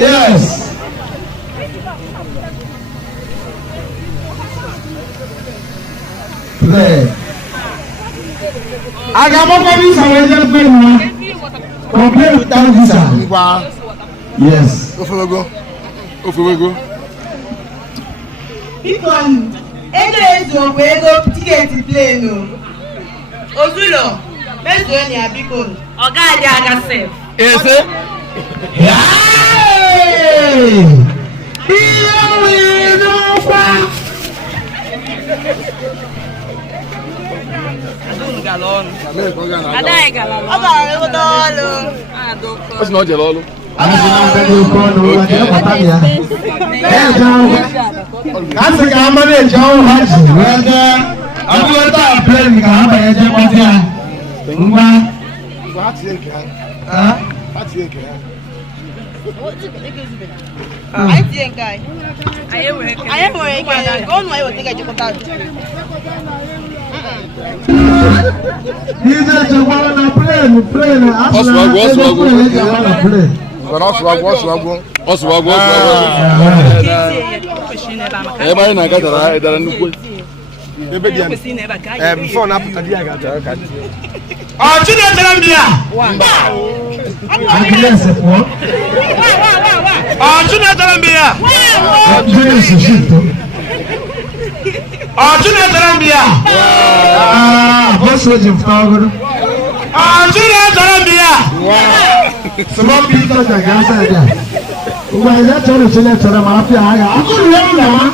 Yes. Play. I got more visa when you play now. Complain without visa. Yes. Ofewego. Because ego ezo bụ ego tiketi plenu. Ozulo, mezuo ya biko. Ọ gaghị aga sef. Ese. Hey! Ihe nwere n'ọkwa. Adaghị gara ọnụ. Ọ gara ịghọta ọlụ. Ọ sị na ọ jere ọlụ. Asị na ndị oke ọnụ ụwa ga-ekpata ya. Eje ahụ. Asị ka ama na-eji ọhụụ ha ji wee gaa. Ọdụlọta plen ka ha banye je kpata ya. Ngwa. Anyị tinye nke anyị. Anyị nwere ike ọnụ anyị weta ga-ejikọta. Ize chekwara na plen. Asị na ego plen eji agba na plen. Ọsụwagwọ. Ebe anyị na-aga dara nnukwu. Ebe dị ya. Bifọ na-apụta di ya ga-aga. Chinechere mbịa. Agnes pụọ. Chinechere mbịa. Chinechere mbịa. Bọsụ eji mfụta ọgụrụ. Chinechere mbịa. Small people that gas idea. Uwe ya chọrọ Chinechere ma apịa agha. Akụrụ ya ụlọ ha.